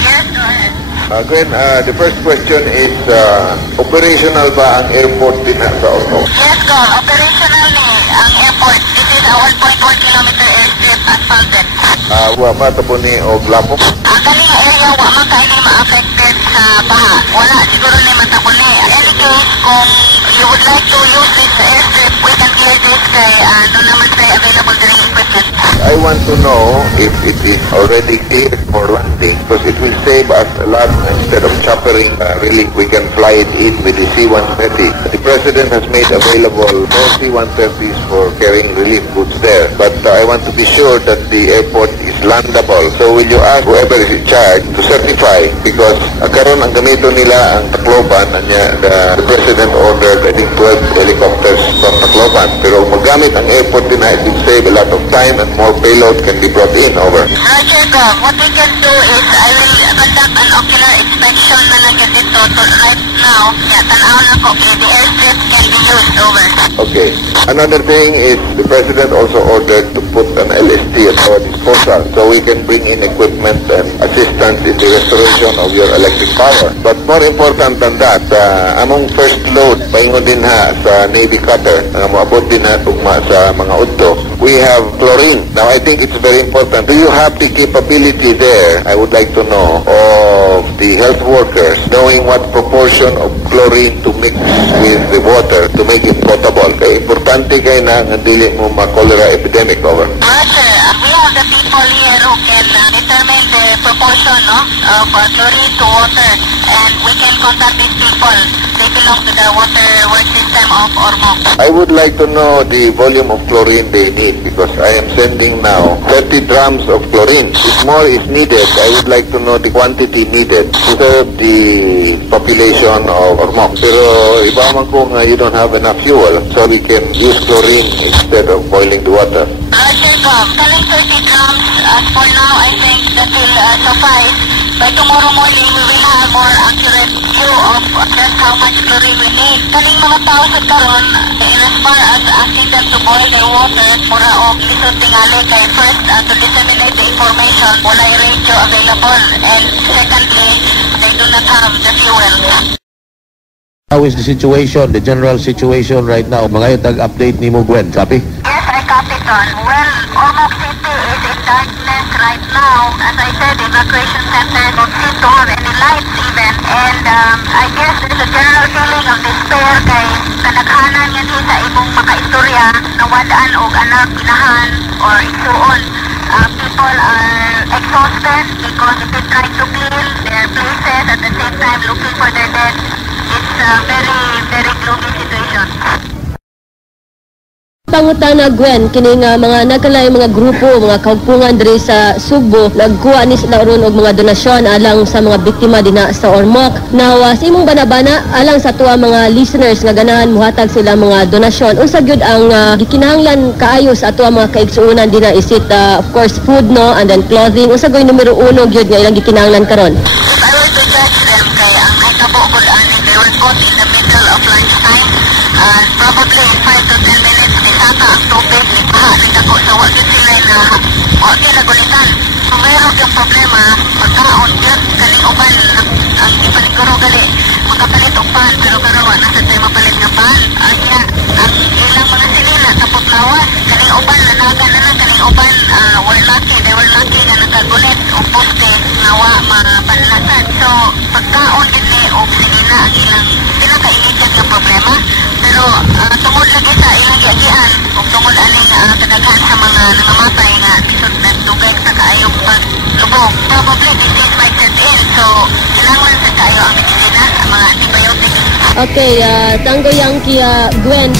Yes, go ahead. Gwen, the first question is, operational ba ang airport din sa Ormoc? Yes, go. Operational ni ang airport. This is a 1.1 kilometer airstrip asphalted. Wa matabo ni og lapok? Kaning area wa man kaini ma-affected sa baha. Wala siguro ni matabo ni. Any case, kung you would like to use this airstrip, we can clear this kay ano naman say available drilling equipment. I want to know if it is already cleared for landing because it will save us a lot instead of choppering. Really, we can fly it in with the C-130. The President has made available more C-130s for carrying relief goods there. But I want to be sure that the airport is landable. So will you ask whoever is in charge to certify because karon ang gamito nila ang Tacloban and the President ordered I think 12 helicopters from Tacloban. Pero magamit ang airport din na it will save a lot of time and more payload can be brought in over. Roger, Gov. What we can do is I will conduct an ocular inspection na nagyan dito to right now. Yeah, tanaw na ko the airstrip can be used over. Okay. Another thing is the President also ordered to put an LST at our disposal so we can bring in equipment and assistance in the restoration of your electric power. But more important than that, among first load, paingon din ha sa Navy cutter, maabot din ha tugma sa mga udto, we have chlorine. Now, I think it's very important. Do you have the capability there, I would like to know, of the health workers knowing what proportion of chlorine to mix with the water to make it potable? Kaya importante kayo na nga dili mo ma-cholera epidemic over. Sir, we have the people here who can determine the proportion of chlorine to water and we can contact these people. They belong to the water work system of Ormoc. I would like to know the volume of chlorine they need because I am sending now 30 drums of chlorine. If more is needed, I would like to know the quantity needed to serve the population of Ormoc. Pero iba man kung you don't have enough fuel, so we can use chlorine instead of boiling the water. Roger, Gov. Telling 30 drums, as for now, I think that will suffice. By tomorrow morning, we will have more accurate view of just how much chlorine we need. Kaning mga tao sa karon, in as far as asking them to boil their water, mura o lisod tingali kay first to disseminate the information, wala yung radio available. And secondly, they do not have the fuel. How is the situation, the general situation right now? Mga tag-update ni mo, Gwen, copy? Yes, I copy, Ton. Well, Ormoc City is in darkness right now. As I said, the evacuation center don't seem to have any lights even. And I guess there's a general feeling of despair kay kanaghanan yan sa ibong makaistorya na wadaan o anak, inahan, or isuon. People are exhausted because they try to clean their places at the same time looking for their dead. It's a very, very gloomy situation. Pangutana Gwen kini nga mga nagkalay mga grupo mga kaupungan diri sa Sugbo nagkuha ni sila ron og mga donasyon alang sa mga biktima dinha sa Ormoc. Now sa imong banabana alang sa tuwa mga listeners nga ganahan muhatag sila mga donasyon unsa gyud ang gikinahanglan kaayo sa tuwa mga kaigsuonan dinha isit of course food no and then clothing unsa gyud numero 1 gyud nga ilang gikinahanglan karon. If I were to judge them kay ang nakabo ko they were caught in the middle of lunchtime probably in 5 to 10 minutes saka ang tubig nagako sa wakit sila na wakit na gulitan. So meron yung problema pagkaon dyan kaling upan ang ipaliguro gali makapalit upan pero karawa nasa tayo mapalit nga pan ang ilang mga silila tapos lawas kaling upan nanaga na lang kaling upan they were lucky na nakagulit o poste nawa mapanlasan. So pagkaon din o silila ang ilang pinakainityan yung problema pero tungod lagi sa ilang yagian o tungod aning kadaghan sa mga namamatay nga bisod na tubig sa kaayong paglubog probably disease might set in so kailangan sa kayo ang medisina ang mga antibiotics. Okay, Tango Yankee Gwen.